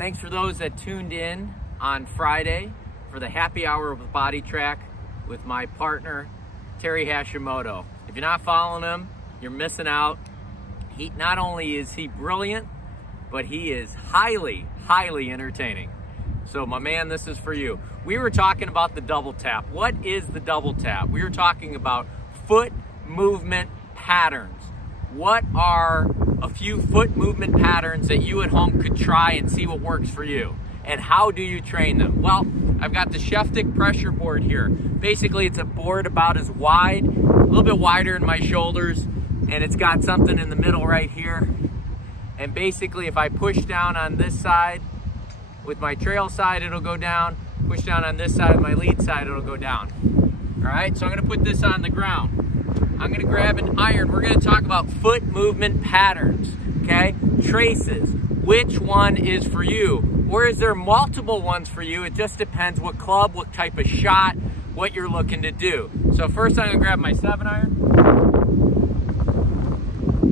Thanks for those that tuned in on Friday for the happy hour with Boditrak with my partner, Terry Hashimoto. If you're not following him, you're missing out. Not only is he brilliant, but he is highly, highly entertaining. So my man, this is for you. We were talking about the double tap. What is the double tap? We were talking about foot movement patterns. What are a few foot movement patterns that you at home could try and see what works for you? And how do you train them? Well, I've got the Sheftic pressure board here. Basically, it's a board about as wide, a little bit wider than my shoulders, and it's got something in the middle right here. And basically, if I push down on this side, with my trail side, it'll go down. Push down on this side, with my lead side, it'll go down. All right, so I'm gonna put this on the ground. I'm gonna grab an iron. We're gonna talk about foot movement patterns, okay? Traces, which one is for you? Or is there multiple ones for you? It just depends what club, what type of shot, what you're looking to do. So first I'm gonna grab my 7-iron.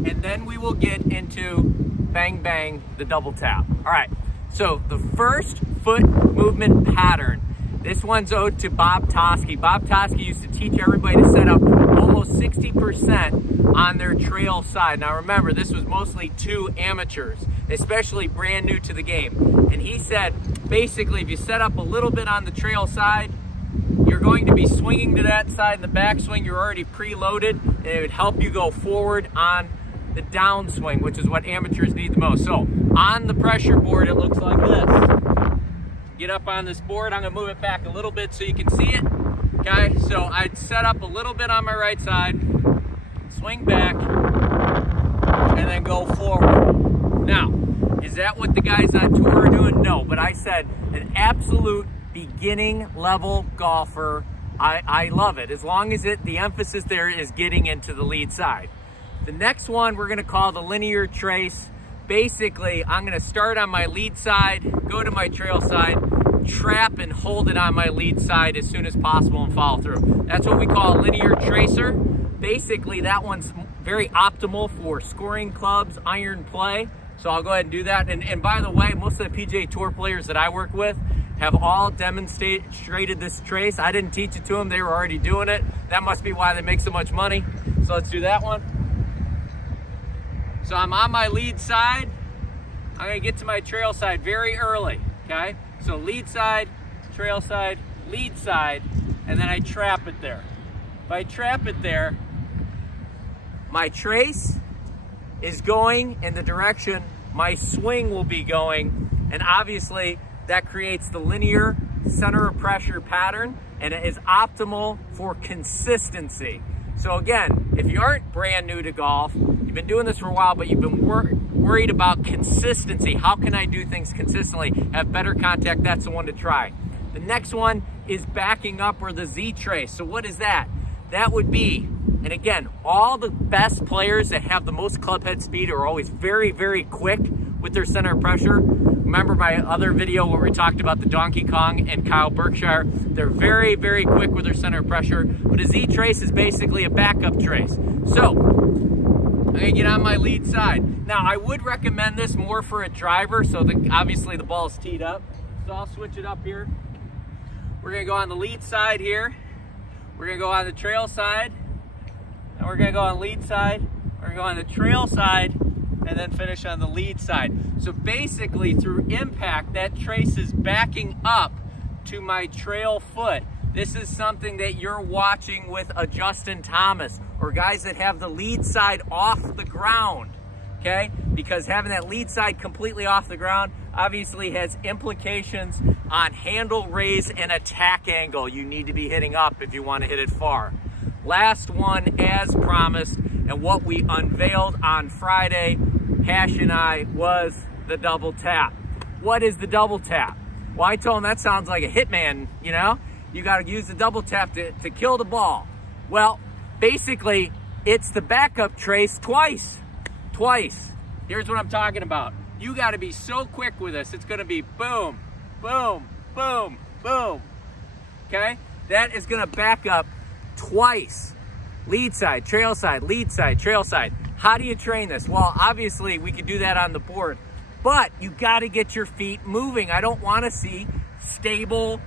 And then we will get into bang, bang, the double tap. All right, so the first foot movement pattern, this one's owed to Bob Toski. Bob Toski used to teach everybody to set up almost 60% on their trail side. Now remember, this was mostly to amateurs, especially brand new to the game. And he said, basically, if you set up a little bit on the trail side, you're going to be swinging to that side. In the backswing, you're already preloaded, and it would help you go forward on the downswing, which is what amateurs need the most. So on the pressure board, it looks like this. Get up on this board. I'm gonna move it back a little bit so you can see it. Okay, so I'd set up a little bit on my right side, swing back, and then go forward. Now, is that what the guys on tour are doing? No, but I said an absolute beginning level golfer, I love it. As long as the emphasis there is getting into the lead side. The next one we're gonna call the linear trace. Basically, I'm gonna start on my lead side, go to my trail side, trap and hold it on my lead side as soon as possible and follow through. That's what we call a linear tracer. Basically, that one's very optimal for scoring clubs, iron play. So I'll go ahead and do that. And by the way, most of the PGA Tour players that I work with have all demonstrated this trace. I didn't teach it to them, they were already doing it. That must be why they make so much money. So let's do that one. So I'm on my lead side. I'm gonna get to my trail side very early, okay? So lead side, trail side, lead side, and then I trap it there. If I trap it there, my trace is going in the direction my swing will be going, and obviously that creates the linear center of pressure pattern, and it is optimal for consistency. So again, if you aren't brand new to golf, you've been doing this for a while, but you've been worried about consistency. How can I do things consistently, have better contact? That's the one to try. The next one is backing up, or the Z trace. So what is that? That would be, and again, all the best players that have the most club head speed are always very, very quick with their center of pressure. Remember my other video where we talked about the Donkey Kong and Kyle Berkshire? They're very, very quick with their center of pressure, but a Z trace is basically a backup trace. So I'm gonna get on my lead side. Now I would recommend this more for a driver, so obviously the ball is teed up. So I'll switch it up here. We're gonna go on the lead side here. We're gonna go on the trail side, and we're gonna go on lead side. We're gonna go on the trail side, and then finish on the lead side. So basically through impact, that trace is backing up to my trail foot. This is something that you're watching with a Justin Thomas, or guys that have the lead side off the ground, okay? Because having that lead side completely off the ground obviously has implications on handle raise and attack angle you need to be hitting up if you want to hit it far. Last one, as promised, and what we unveiled on Friday, Hash and I, was the double tap. What is the double tap? Well, I told him that sounds like a hitman, you know? You gotta use the double tap to kill the ball. Well, basically, it's the backup trace twice. Here's what I'm talking about. You gotta be so quick with this. It's gonna be boom, boom, boom, boom, okay? That is gonna back up twice. Lead side, trail side, lead side, trail side. How do you train this? Well, obviously we could do that on the board. but you got to get your feet moving. I don't want to see stable,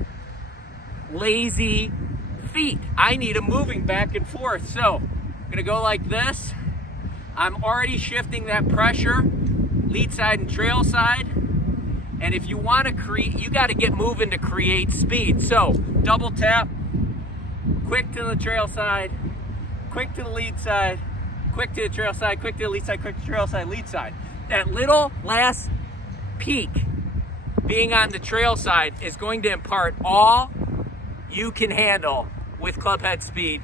lazy feet. I need them moving back and forth. So I'm gonna go like this. I'm already shifting that pressure, lead side and trail side. And if you want to create, you got to get moving to create speed. So double tap, quick to the trail side, quick to the lead side, quick to the trail side, quick to the lead side, quick to the trail side, lead side. That little last peak being on the trail side is going to impart all you can handle with club head speed